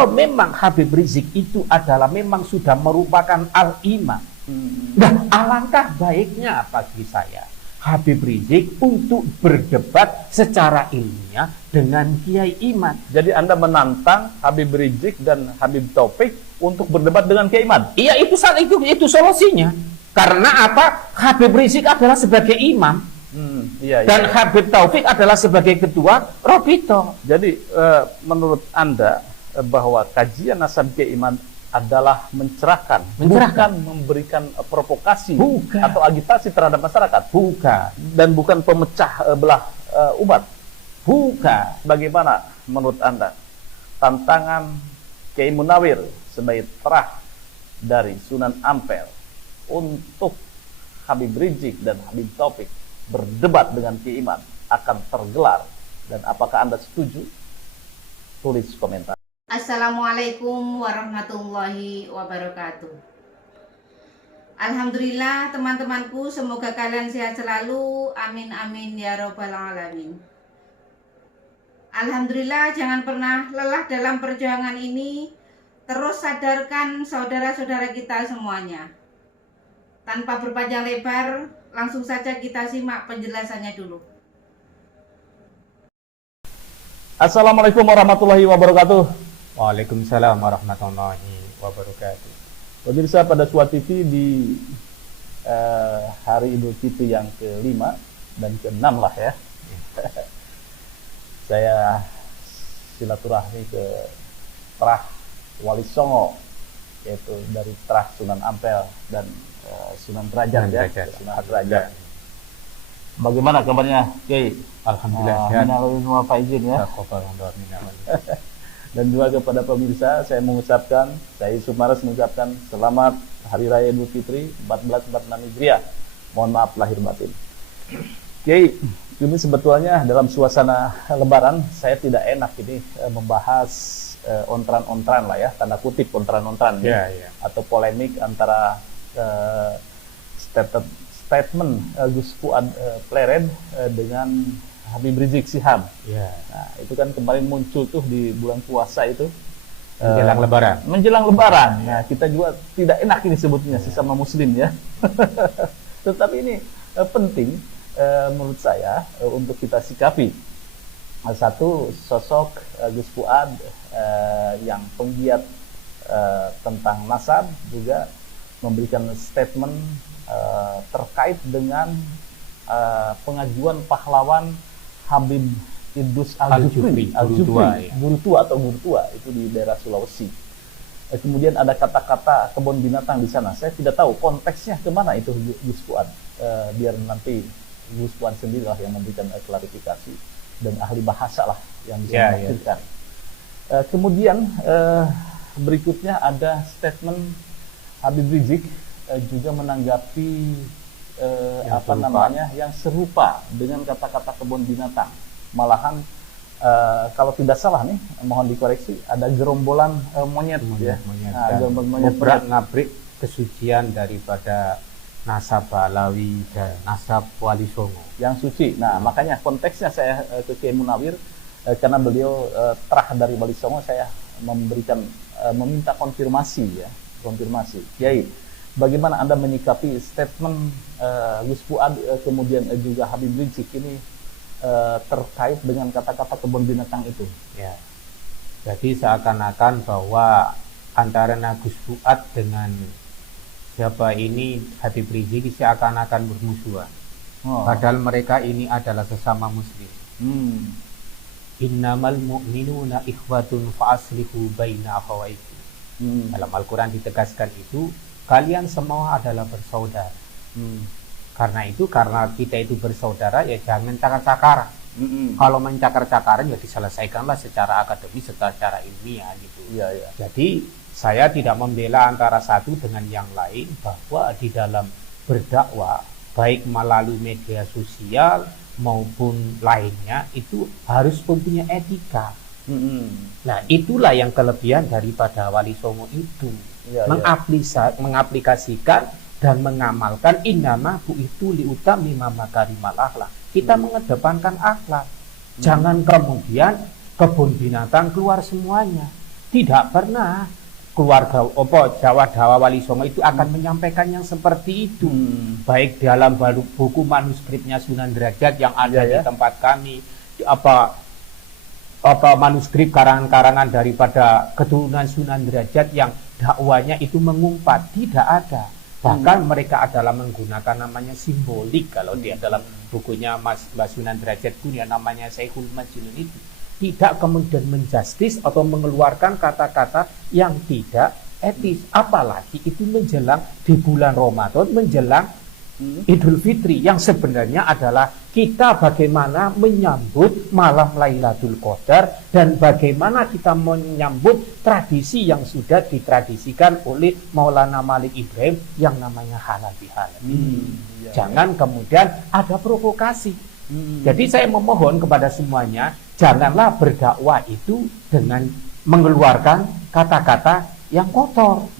kalau memang Habib Rizik itu adalah memang sudah merupakan al-imam, nah alangkah baiknya bagi saya Habib Rizik untuk berdebat secara ilmiah dengan Kiai Imad. Jadi Anda menantang Habib Rizik dan Habib Taufik untuk berdebat dengan Kiai Imad? Iya, itu solusinya. Karena apa? Habib Rizik adalah sebagai imam, dan Habib Taufik adalah sebagai ketua Robito. Jadi menurut Anda bahwa kajian nasab Kiai Imad adalah mencerahkan, bukan memberikan provokasi atau agitasi terhadap masyarakat, dan bukan pemecah belah umat, Bagaimana menurut Anda tantangan Kiai Munawir sebagai terah dari Sunan Ampel untuk Habib Rizik dan Habib Taufik berdebat dengan Kiai Imad akan tergelar, dan apakah Anda setuju? Tulis komentar. Assalamualaikum warahmatullahi wabarakatuh. Alhamdulillah teman-temanku, semoga kalian sehat selalu. Amin amin ya robbal alamin. Alhamdulillah, jangan pernah lelah dalam perjuangan ini. Terus sadarkan saudara-saudara kita semuanya. Tanpa berpanjang lebar, langsung saja kita simak penjelasannya dulu. Assalamualaikum warahmatullahi wabarakatuh. Waalaikumsalam warahmatullahi wabarakatuh. Pemirsa Pada Suara TV di hari Idul Fitri yang ke-5 dan ke-6 lah ya. Saya silaturahmi ke terah Wali Songo, yaitu dari terah Sunan Ampel dan Sunan Derajat ya. Sunan Derajat. Bagaimana kabarnya, Kiai? Alhamdulillah sehat. Minal wa faizin ya. Dan juga kepada pemirsa, saya Yusuf Maras mengucapkan selamat Hari Raya Idul Fitri 1446 Hijriah. Mohon maaf lahir batin. Kiai, ini sebetulnya dalam suasana Lebaran, saya tidak enak ini membahas ontran-ontran lah ya, tanda kutip ontran-ontran atau polemik antara statement Gus Fuad Plered dengan Habib Rizik Sihab. Nah, itu kan kemarin muncul tuh di bulan puasa itu, menjelang Lebaran. Nah, kita juga tidak enak ini sebutnya sesama Muslim ya. Tetapi ini penting menurut saya untuk kita sikapi. Satu, sosok Gus Fuad yang penggiat tentang nasab juga memberikan statement terkait dengan pengajuan pahlawan Habib Idrus Al-Jufri, guru tua itu di daerah Sulawesi. Kemudian ada kata-kata kebun binatang di sana. Saya tidak tahu konteksnya kemana itu Gus Fuad. Biar nanti Gus Fuad sendirilah yang memberikan klarifikasi, dan ahli bahasa lah yang bisa menafsirkan. Kemudian berikutnya ada statement Habib Rizik juga menanggapi yang serupa dengan kata-kata kebun binatang. Malahan kalau tidak salah nih, mohon dikoreksi, ada gerombolan monyet. Ngabrik kesucian daripada nasab Balawi dan nasab Wali Songo yang suci. Nah, makanya konteksnya saya ke Kiai Munawir, karena beliau terah dari Wali Songo, saya meminta konfirmasi. Kiai, bagaimana Anda menyikapi statement Gus Fuad kemudian juga Habib Rizik ini terkait dengan kata-kata kebun binatang itu? Ya. Jadi seakan-akan bahwa antara Gus Fuad dengan siapa ini Habib Rizik seakan-akan bermusuhan. Padahal mereka ini adalah sesama Muslim. Innamal mu'minuna ikhwatun fa'aslihu baina akhawaikum. Dalam Al-Quran ditegaskan itu, kalian semua adalah bersaudara. Karena kita itu bersaudara, ya jangan cakar-cakaran. Kalau mencakar-cakaran ya diselesaikanlah secara akademis, secara ilmiah gitu. Jadi saya tidak membela antara satu dengan yang lain, bahwa di dalam berdakwah baik melalui media sosial maupun lainnya itu harus mempunyai etika. Nah, itulah yang kelebihan daripada Wali Songo itu, mengaplikasikan dan mengamalkan innama bu'itu liutamima makarimal akhlak. Kita mengedepankan akhlak. Jangan kemudian kebun binatang keluar semuanya. Tidak pernah keluarga Jawa Wali Songo itu akan menyampaikan yang seperti itu. Baik dalam buku manuskripnya Sunan Derajat yang ada di tempat kami, manuskrip karangan-karangan daripada keturunan Sunan Derajat yang dakwanya itu mengumpat, tidak ada. Bahkan mereka adalah menggunakan namanya simbolik. Kalau dia dalam bukunya Mbak Sunan Derajat pun ya namanya Syekhul Majnun itu. Tidak kemudian menjustis atau mengeluarkan kata-kata yang tidak etis. Apalagi itu menjelang di bulan Ramadan, menjelang Idul Fitri, yang sebenarnya adalah kita bagaimana menyambut malam Lailatul Qadar dan bagaimana kita menyambut tradisi yang sudah ditradisikan oleh Maulana Malik Ibrahim yang namanya halal bihalal. Jangan kemudian ada provokasi. Jadi saya memohon kepada semuanya, janganlah berdakwah itu dengan mengeluarkan kata-kata yang kotor.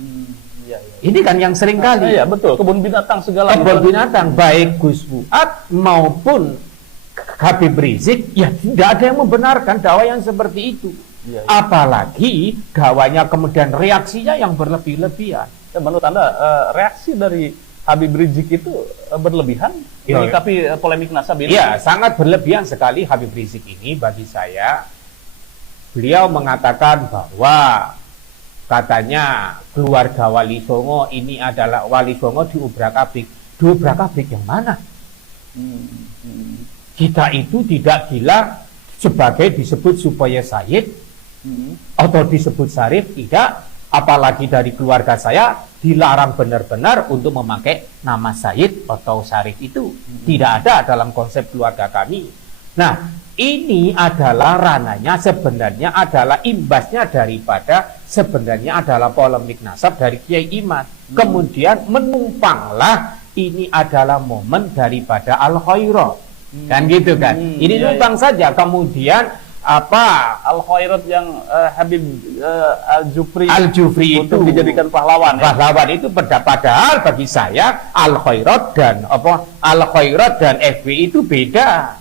Ini kan yang sering kali. Iya, betul. Kebun binatang segala. Kebun binatang, baik Gus Fuad maupun Habib Rizik, ya tidak ada yang membenarkan dakwah yang seperti itu. Apalagi dakwanya kemudian reaksinya yang berlebih-lebihan. Menurut Anda, reaksi dari Habib Rizik itu berlebihan menyikapi polemik nasab ini? Iya, sangat berlebihan sekali Habib Rizik ini bagi saya. Beliau mengatakan bahwa katanya keluarga Wali Songo ini adalah Wali Songo diubrak-abrik. Diubrak-abrik yang mana? Kita itu tidak gila sebagai disebut supaya Sayyid atau disebut Syarif, tidak. Apalagi dari keluarga saya dilarang benar-benar untuk memakai nama Sayyid atau Syarif itu. Tidak ada dalam konsep keluarga kami. Nah, ini adalah rananya sebenarnya adalah imbasnya daripada sebenarnya adalah polemik nasab dari Kiai Iman. Kemudian menumpanglah ini adalah momen daripada Al-Khairat. Kan gitu kan. Ini numpang saja. Kemudian Al-Khairat yang Habib Al-Jufri itu dijadikan pahlawan. Pahlawan itu padahal bagi saya Al-Khairat dan Al-Khairat dan FPI itu beda.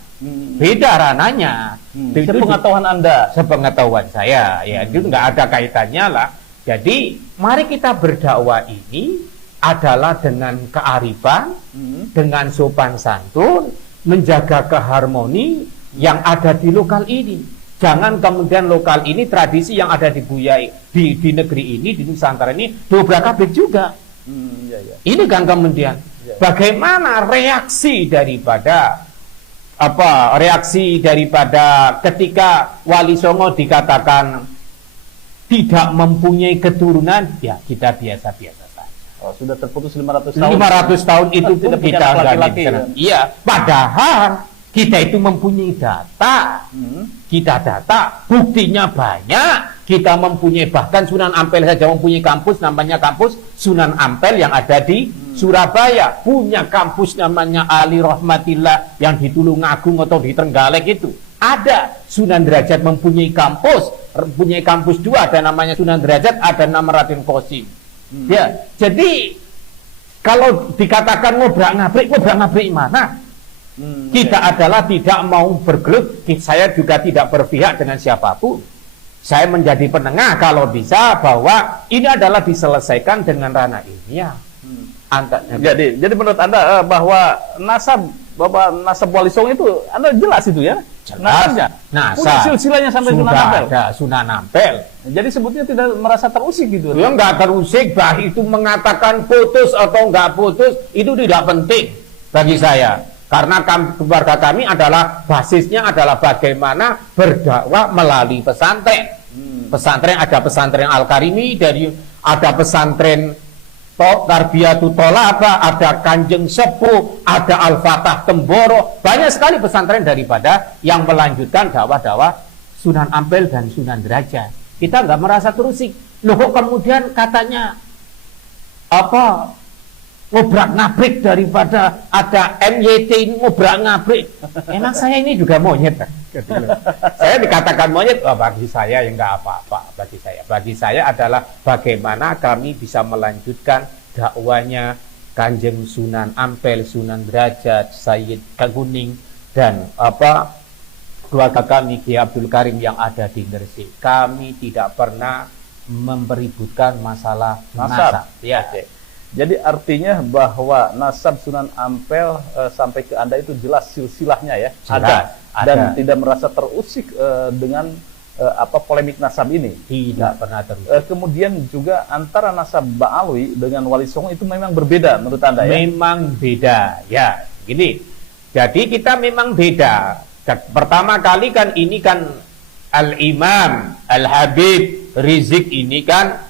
Beda rananya. Sepengetahuan Anda, sepengetahuan saya, ya itu nggak ada kaitannya lah. Jadi mari kita berdakwah ini adalah dengan kearifan, dengan sopan santun, menjaga keharmoni yang ada di lokal ini. Jangan kemudian lokal ini tradisi yang ada di di negeri ini, di Nusantara ini dobrak-abrik juga. Ini kan kemudian bagaimana reaksi daripada ketika Wali Songo dikatakan tidak mempunyai keturunan, ya kita biasa-biasa saja. Sudah terputus 500 tahun. 500 tahun itu pun kita laki-laki. Iya, padahal kita itu mempunyai data. Kita data, buktinya banyak. Kita mempunyai, bahkan Sunan Ampel saja mempunyai kampus namanya kampus Sunan Ampel yang ada di Surabaya. Punya kampus namanya Ali Rahmatillah yang di Tulungagung atau di Trenggalek itu. Ada. Sunan Derajat mempunyai kampus 2, ada namanya Sunan Derajat, ada nama Raden Qasim. Ya, jadi kalau dikatakan ngobrak-ngabrik mana? Kita adalah tidak mau bergelut. Saya juga tidak berpihak dengan siapapun. Saya menjadi penengah kalau bisa bahwa ini adalah diselesaikan dengan ranah ilmiah. Jadi menurut Anda bahwa nasab Wali Songo itu Anda jelas itu ya? Jelas. Punya silsilahnya sampai Sunan Ampel. Ada Sunan Ampel. Jadi sebutnya tidak merasa terusik gitu. Ya enggak terusik, bah itu mengatakan putus atau enggak putus itu tidak penting bagi saya. Karena keluarga kami adalah basisnya adalah bagaimana berdakwah melalui pesantren. Pesantren ada pesantren Al-Karimi, ada pesantren Tarbiyatu Tolaba, ada Kanjeng Sepuh, ada Al-Fatah Temboro. Banyak sekali pesantren daripada yang melanjutkan dakwah-dakwah Sunan Ampel dan Sunan Derajat. Kita nggak merasa terusik. Loh kok kemudian katanya ngobrak-ngabrik daripada ada MYT ini ngobrak-ngabrik. Emang saya ini juga monyet kan? Saya dikatakan monyet, bagi saya ya enggak apa-apa. Bagi saya adalah bagaimana kami bisa melanjutkan dakwanya Kanjeng Sunan Ampel, Sunan Derajat, Sayyid Kaguning dan keluarga kami Kiai Abdul Karim yang ada di Gresik. Kami tidak pernah mempeributkan masalah nasab. Ya. Oke. Jadi artinya bahwa nasab Sunan Ampel sampai ke Anda itu jelas silsilahnya ya, Jelas, dan tidak merasa terusik dengan polemik nasab ini. Tidak pernah terusik. Kemudian juga antara nasab Ba'alwi dengan Wali Songo itu memang berbeda menurut Anda ya? Memang beda, ya. Gini, jadi kita memang beda. Pertama kali kan ini kan Al-Imam Al-Habib Rizik ini kan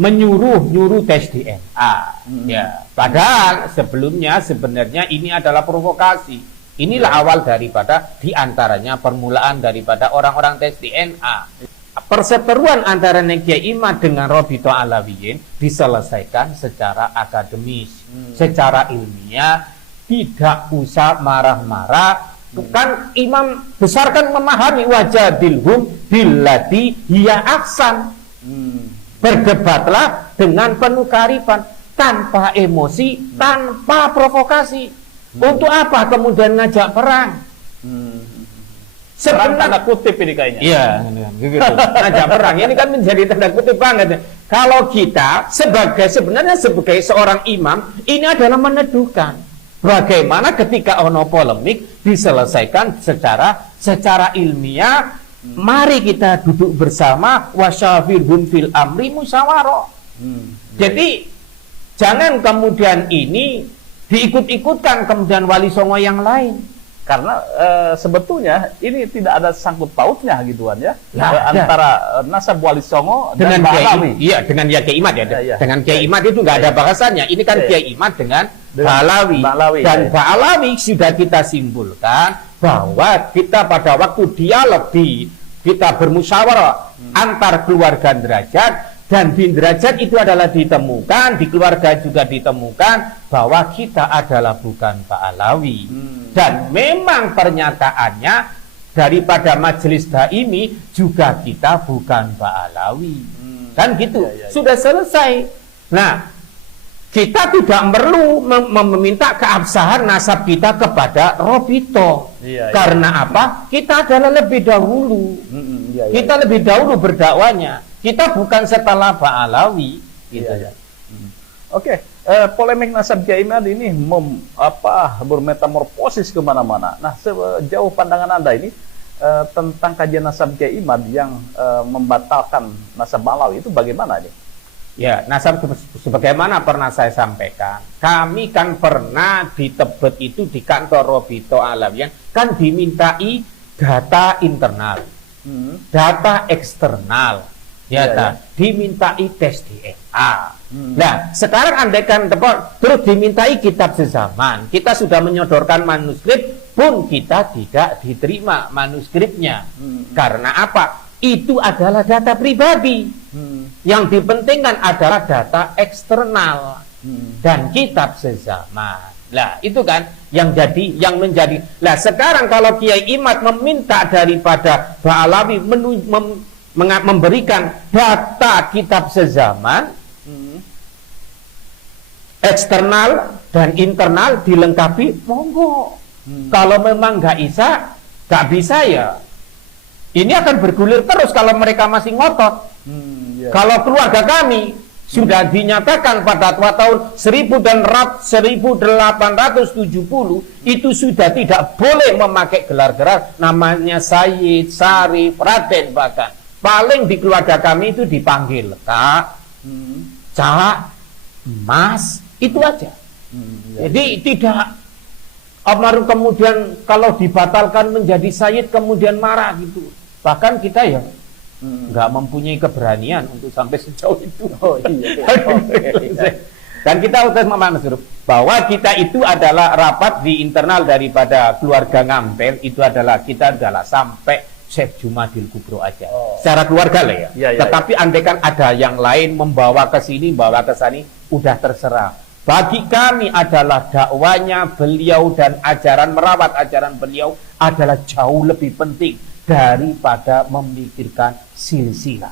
menyuruh tes DNA. Ya, padahal sebelumnya sebenarnya ini adalah provokasi. Inilah awal daripada diantaranya permulaan daripada orang-orang tes DNA. Perseteruan antara Kiai Imad dengan Robito Alawiyin diselesaikan secara akademis, secara ilmiah, tidak usah marah-marah. Kan imam besar kan memahami wajadilhum billati hiya ahsan. Berdebatlah dengan penuh kearifan, tanpa emosi, tanpa provokasi. Untuk apa kemudian ngajak perang? Sebenarnya tanda kutip ini kayaknya. Iya, gitu. Ngajak perang ini kan menjadi tanda kutip banget. Kalau kita sebenarnya sebagai seorang imam, ini adalah meneduhkan bagaimana ketika ono polemik diselesaikan secara ilmiah. Mari kita duduk bersama, wasyawirhum fil amri musyawarah. Jadi jangan kemudian ini diikut-ikutkan kemudian Wali Songo yang lain. Karena sebetulnya ini tidak ada sangkut pautnya gituan ya, antara nasab Wali Songo dengan Ba'alawi. Iya, dengan Kiai Imad ya. Ya. Dengan Kiai Imad itu nggak ada bahasannya. Ini kan Kiai Imad dengan Ba'alawi. Dan Ba'alawi sudah kita simpulkan bahwa kita pada waktu dialog kita bermusyawarah antar keluarga derajat, dan di derajat itu adalah ditemukan, di keluarga juga ditemukan bahwa kita adalah bukan Ba'alawi. Dan memang pernyataannya daripada majelis daimi juga kita bukan Ba'alawi. Kan gitu, sudah selesai. Nah, kita tidak perlu meminta keabsahan nasab kita kepada Robito. Karena apa? Kita adalah lebih dahulu. Kita lebih dahulu berdakwanya. Kita bukan setelah Ba'alawi. Gitu. Oke, polemik nasab Kiai Imad ini bermetamorfosis kemana-mana. Nah, sejauh pandangan Anda ini tentang kajian nasab Kiai Imad yang membatalkan nasab Ba'alawi itu bagaimana nih? Ya, nasab sebagaimana pernah saya sampaikan, kami kan pernah di Tebet itu di kantor Robito Alawiyin kan dimintai data internal, data eksternal, dimintai tes DNA. Nah, sekarang andaikan terus dimintai kitab sezaman, kita sudah menyodorkan manuskrip pun kita tidak diterima manuskripnya. Karena apa? Itu adalah data pribadi. Yang dipentingkan adalah data eksternal dan kitab sezaman. Lah, itu kan yang menjadi. Lah, sekarang kalau Kiai Imad meminta daripada Ba'alawi memberikan data kitab sezaman, eksternal dan internal dilengkapi, monggo. Kalau memang nggak bisa ya. Ini akan bergulir terus kalau mereka masih ngotot. Kalau keluarga kami sudah dinyatakan pada tahun 1870 itu sudah tidak boleh memakai gelar-gelar namanya Sayyid, Sarif, Raden, bahkan paling di keluarga kami itu dipanggil Kak, Cak, Mas, itu aja. Jadi tidak almarhum kemudian kalau dibatalkan menjadi Sayyid kemudian marah gitu. Bahkan kita ya nggak mempunyai keberanian untuk sampai sejauh itu. Dan kita harus memahami bahwa kita itu adalah rapat di internal daripada keluarga Ngampel, itu adalah kita adalah sampai Syekh Jumadil Kubro aja. Secara keluarga lah ya. Tetapi andaikan ada yang lain membawa ke sini, bawa ke sini, udah terserah. Bagi kami adalah dakwanya beliau dan ajaran, merawat ajaran beliau adalah jauh lebih penting daripada memikirkan silsilah.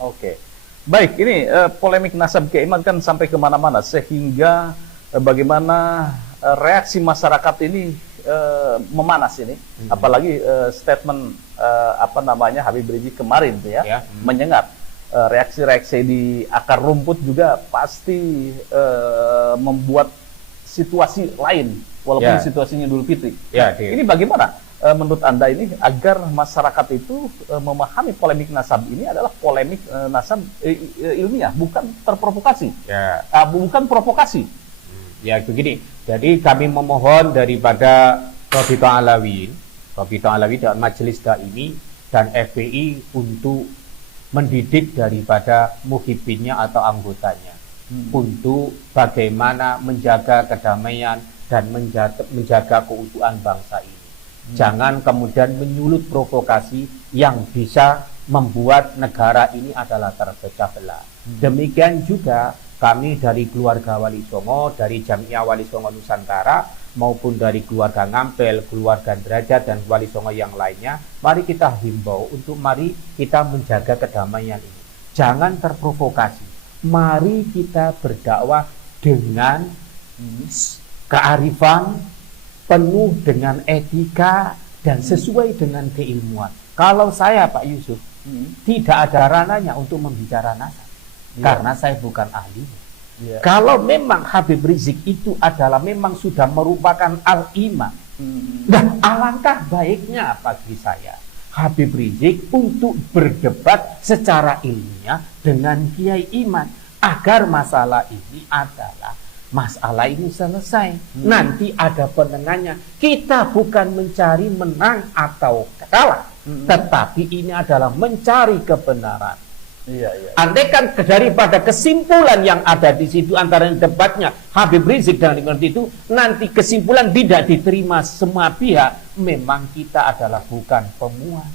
Oke. Baik, ini polemik nasab Kiai Imad kan sampai kemana-mana sehingga bagaimana reaksi masyarakat ini memanas ini, apalagi statement Habib Rizik kemarin tuh ya, menyengat. reaksi-reaksi di akar rumput juga pasti membuat situasi lain, walaupun situasinya Idul Fitri. Ini bagaimana menurut Anda ini agar masyarakat itu memahami polemik nasab ini adalah polemik nasab ilmiah, bukan terprovokasi, bukan provokasi. Ya begini, jadi kami memohon daripada Rabithah Alawiyyin dan Majelis Daimi dan FPI untuk mendidik daripada muhibbinnya atau anggotanya untuk bagaimana menjaga kedamaian dan menjaga keutuhan bangsa ini. Jangan kemudian menyulut provokasi yang bisa membuat negara ini adalah terpecah belah. Demikian juga kami dari keluarga Wali Songo, dari Jamiah Wali Songo Nusantara, maupun dari keluarga Ngampel, keluarga Derajat, dan Wali Songo yang lainnya, mari kita himbau untuk mari kita menjaga kedamaian ini. Jangan terprovokasi. Mari kita berdakwah dengan kearifan, penuh dengan etika, dan sesuai dengan keilmuan. Kalau saya, Pak Yusuf, tidak ada ranahnya untuk membicara nasab. Karena saya bukan ahli. Kalau memang Habib Rizik itu adalah memang sudah merupakan al-imam, nah alangkah baiknya bagi saya Habib Rizik untuk berdebat secara ilmiah dengan Kiai Iman agar masalah ini selesai. Nanti ada penengahnya. Kita bukan mencari menang atau kalah, tetapi ini adalah mencari kebenaran. Andaikan daripada kesimpulan yang ada di situ antara debatnya Habib Rizik dan seperti itu, nanti kesimpulan tidak diterima semua pihak, memang kita adalah bukan pemuas.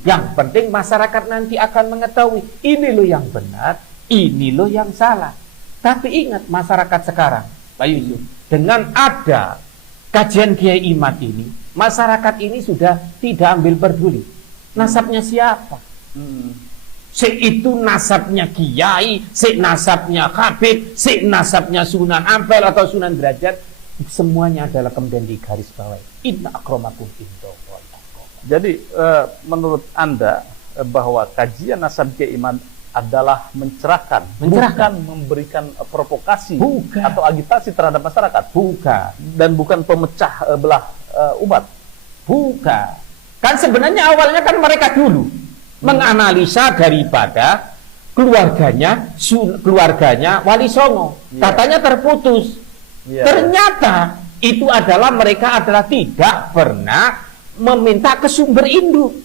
Yang penting masyarakat nanti akan mengetahui ini loh yang benar, ini loh yang salah. Tapi ingat masyarakat sekarang, Pak Yusuf, dengan ada kajian Kiai Imad ini, masyarakat ini sudah tidak ambil peduli nasabnya siapa. Si itu nasabnya Kiai, si nasabnya Habib, si nasabnya Sunan Ampel atau Sunan Derajat, semuanya adalah kemudian di garis bawah. Inna akramakum indallahi atqakum. Jadi menurut Anda bahwa kajian nasab Kiai Iman adalah mencerahkan, bukan memberikan provokasi atau agitasi terhadap masyarakat, dan bukan pemecah belah umat, Kan sebenarnya awalnya kan mereka dulu menganalisa daripada keluarganya Wali Songo, katanya terputus. Ternyata itu adalah mereka tidak pernah meminta ke sumber induk.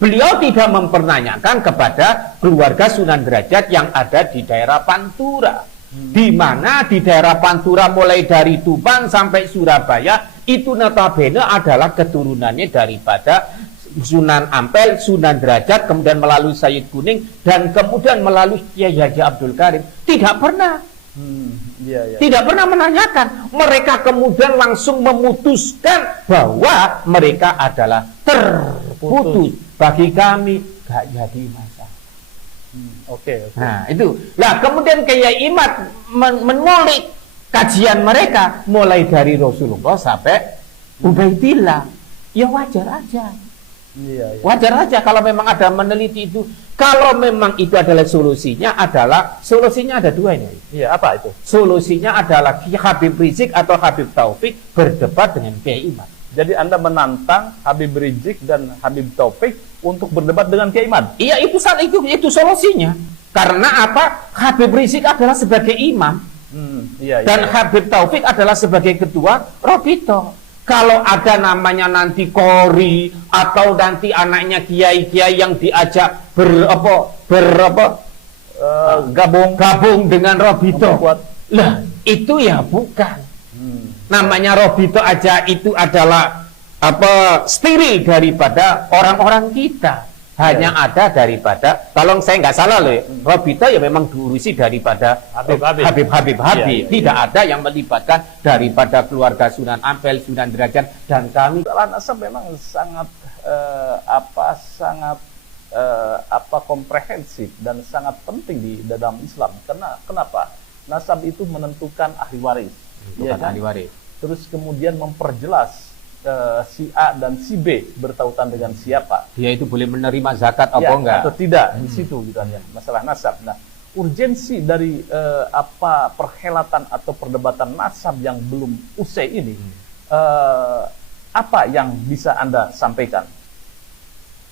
Beliau tidak mempertanyakan kepada keluarga Sunan Derajat yang ada di daerah Pantura, di mana di daerah Pantura mulai dari Tuban sampai Surabaya itu notabene adalah keturunannya daripada Sunan Ampel, Sunan Derajat, kemudian melalui Sayyid Kuning, dan kemudian melalui Kiai Haji Abdul Karim. Tidak pernah tidak pernah menanyakan. Mereka kemudian langsung memutuskan bahwa mereka adalah terputus. Bagi kami gak jadi masalah. Nah itu. Nah kemudian Kiai Imad menulis kajian mereka mulai dari Rasulullah sampai Ubaidillah. Ya wajar aja. Wajar aja kalau memang ada meneliti itu. Kalau memang itu adalah solusinya ada dua ini. Apa itu? Solusinya adalah Habib Rizik atau Habib Taufik berdebat dengan Kiai Iman. Jadi Anda menantang Habib Rizik dan Habib Taufik untuk berdebat dengan Kiai Iman? Iya, itu solusinya. Karena apa? Habib Rizik adalah sebagai imam, dan Habib Taufik adalah sebagai ketua Rabithah. Kalau ada namanya nanti Kori atau nanti anaknya kiai-kiai yang diajak gabung dengan Rabithah, lah itu ya bukan. Namanya Rabithah aja itu adalah steril daripada orang-orang kita. Hanya ada daripada, kalau saya nggak salah loh, Rabithah ya memang diurusi daripada Habib. Tidak ada yang melibatkan daripada keluarga Sunan Ampel, Sunan Derajat, dan kami. Nasab memang sangat komprehensif dan sangat penting di dalam Islam. Kenapa? Nasab itu menentukan ahli waris. Ahli waris. Terus kemudian memperjelas si A dan si B bertautan dengan siapa. Dia itu boleh menerima zakat apa ya, enggak? Atau tidak di situ gitu kan ya, masalah nasab. Nah, urgensi dari perhelatan atau perdebatan nasab yang belum usai ini, apa yang bisa Anda sampaikan?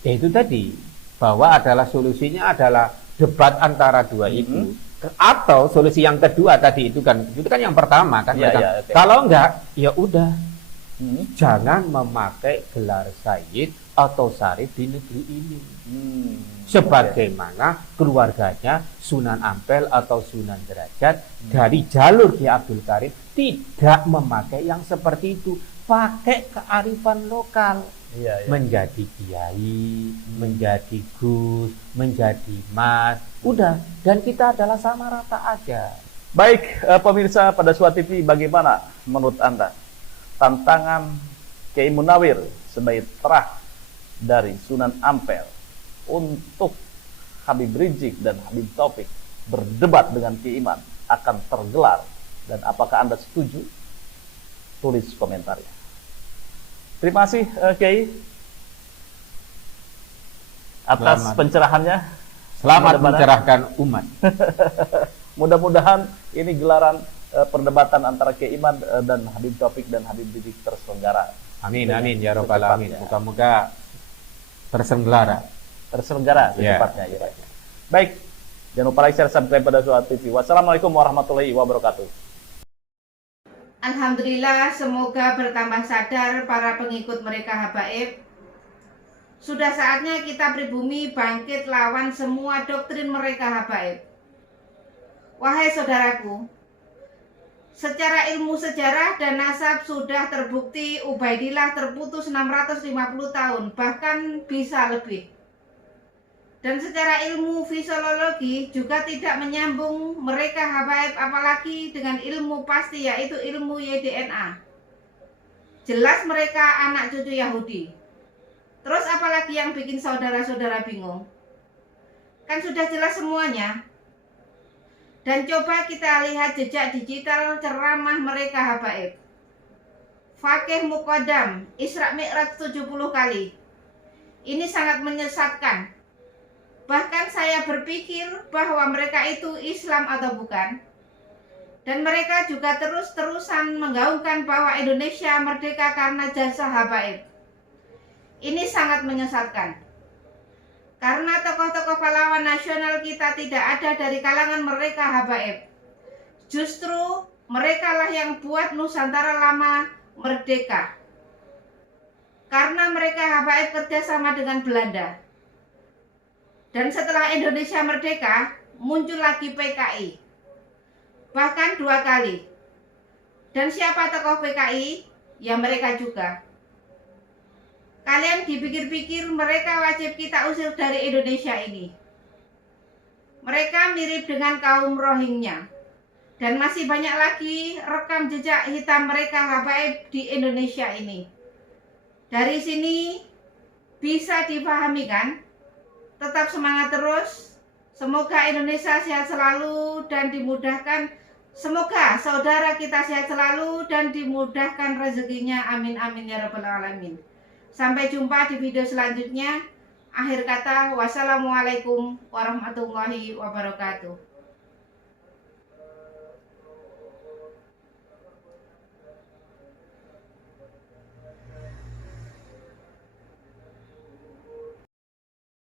Ya itu tadi, bahwa adalah solusinya adalah debat antara dua itu, atau solusi yang kedua tadi itu kan yang pertama kan, okay. Kalau enggak ya udah, jangan memakai gelar Sayyid atau Syarif di negeri ini. Sebagaimana keluarganya Sunan Ampel atau Sunan Derajat dari jalur Ki Abdul Karim tidak memakai yang seperti itu, pakai kearifan lokal. Menjadi kiai, menjadi gus, menjadi mas, udah, dan kita adalah sama rata aja. Baik, pemirsa pada Suara TV, bagaimana menurut Anda tantangan Kiai Munawir sebagai terah dari Sunan Ampel untuk Habib Rizik dan Habib Taufik berdebat dengan Kiai Iman akan tergelar, dan apakah Anda setuju? Tulis komentarnya. Terima kasih Kiai atas pencerahannya. Selamat mencerahkan umat. Mudah-mudahan ini gelaran perdebatan antara Kiai Iman dan Habib Taufik dan Habib Rizik terselenggara. Amin, amin ya robbal alamin. Moga-moga terselenggara secepatnya. Ya. Baik, jangan lupa like, share, subscribe pada Suara TV. Wassalamualaikum warahmatullahi wabarakatuh. Alhamdulillah, semoga bertambah sadar para pengikut mereka habaib. Sudah saatnya kita pribumi bangkit lawan semua doktrin mereka habaib. Wahai saudaraku, secara ilmu sejarah dan nasab sudah terbukti Ubaidillah terputus 650 tahun, bahkan bisa lebih. Dan secara ilmu fisiologi juga tidak menyambung mereka habaib, apalagi dengan ilmu pasti, yaitu ilmu YDNA. Jelas mereka anak cucu Yahudi. Terus apalagi yang bikin saudara-saudara bingung? Kan sudah jelas semuanya. Dan coba kita lihat jejak digital ceramah mereka habaib. Fakih Muqaddam, Isra Mi'raj 70 kali. Ini sangat menyesatkan. Bahkan saya berpikir bahwa mereka itu Islam atau bukan. Dan mereka juga terus-terusan menggaungkan bahwa Indonesia merdeka karena jasa habaib. Ini sangat menyesatkan. Karena tokoh-tokoh pahlawan nasional kita tidak ada dari kalangan mereka habaib. Justru merekalah yang buat Nusantara lama merdeka. Karena mereka habaib kerjasama dengan Belanda. Dan setelah Indonesia merdeka, muncul lagi PKI. Bahkan 2 kali. Dan siapa tokoh PKI? Ya mereka juga. Kalian dipikir-pikir mereka wajib kita usir dari Indonesia ini. Mereka mirip dengan kaum Rohingya. Dan masih banyak lagi rekam jejak hitam mereka habaib di Indonesia ini. Dari sini bisa dipahami kan? Tetap semangat terus. Semoga Indonesia sehat selalu dan dimudahkan. Semoga saudara kita sehat selalu dan dimudahkan rezekinya. Amin amin ya rabbal alamin. Sampai jumpa di video selanjutnya. Akhir kata, wassalamualaikum warahmatullahi wabarakatuh.